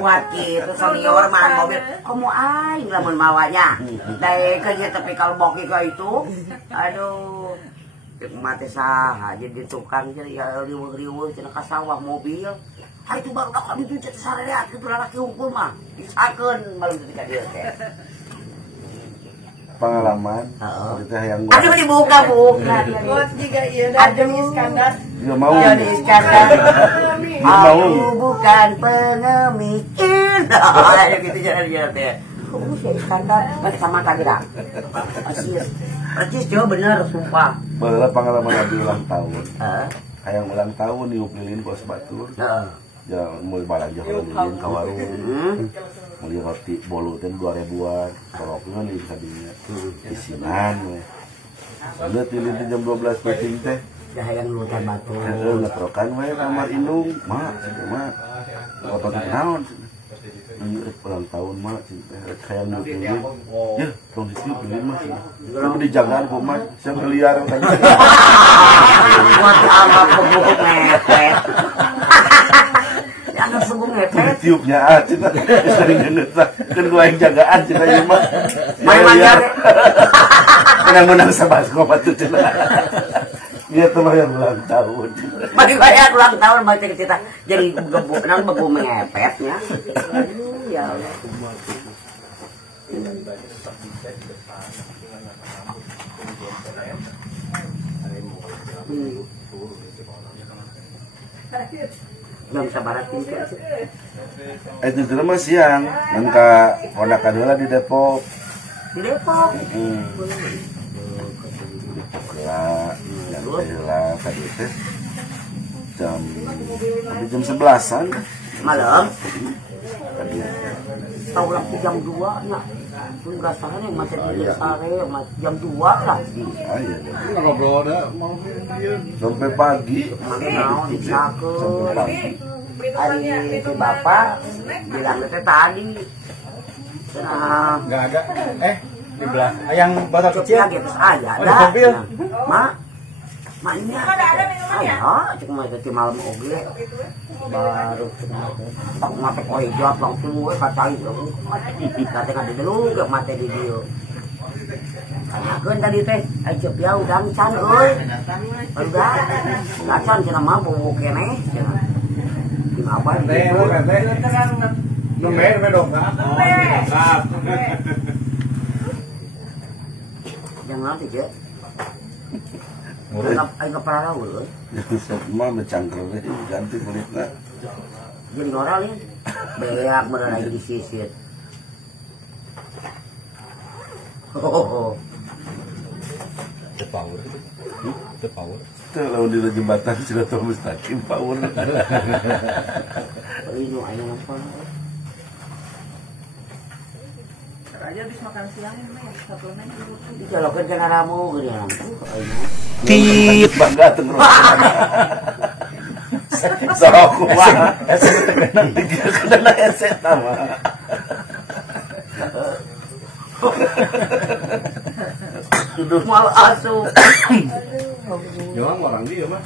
Kuat gitu senior mah mobil kamu aing lamun mawanya dari kerja tapi kalau boki kayak itu aduh mati saha jadi tukang jadi riuh-riuh cenah ka sawah mobil itu baru dak dicuci sareat kitu lalaki hukum mah disakeun malam ketika dia teh pengalaman kita yang aduh dibuka juga iya ada Iskandar ya mau jadi Iskandar mau bukan pengemis ada gitu jalan teh si Iskandar sama kagak persis jauh bener sumpah bener pengalaman abi ulang tahun hayang ulang tahun niup lilin bos batur ya mulai balanja lilin ka warung beli roti bolu teh 2000-an soroknya nih bisa isinan we ada lilin jam 12 peting teh dah hayang lutan batu ngetrokan we kamar indung mak mak apa teh naon ulang tahun mak hayang niup lilin ya tong ditiup lilin mah tapi dijagaan ku mah siapa liar buat amat pembukuk ngepet jangan sungguh ngepet tiupnya cina sering ngeungeut kan gua yang jagaan cina ieu mah main manjar menang-menang sabasko patuh cina dia tuh mah yang ulang tahun bagi bayar ulang tahun baca kita jadi gebuk nang bebu ngepetnya aduh ya Allah jam sabarat pintu itu dulu mah siang nangka ponakan heula di Depok di Depok heula heula tadi teh jam 11-an malam tadi tahu lah jam 2 nya enggak salah nih macet di sare jam 2 lah iya ngobrol ada mau sampai pagi mau dicakeun sampai pagi hari itu bapak bilang itu tadi nggak ada di belah yang botol kecil lagi terus aja di mobil maknya ayo cuma itu malam oge baru tak mate ko hijab langsung gue katain kata ada dulu gak mate di dia tanyakeun tadi teh ayo piau udang can euy udah enggak can cenah mah bobo keneh cenah di apa teh nomor dong yang nanti je ayo kepala euy mah mencangkel deh ganti kulitnya jadi ngoral nih beak bener lagi disisit the power itu lalu di jembatan Silaturahmi Mustaqim power ini ayo apa aja habis makan siang ini satu neng dijalokeun kana ramu geuning langsung tit bangga terus sok mah kena eset mah mal asup jangan orang dia mah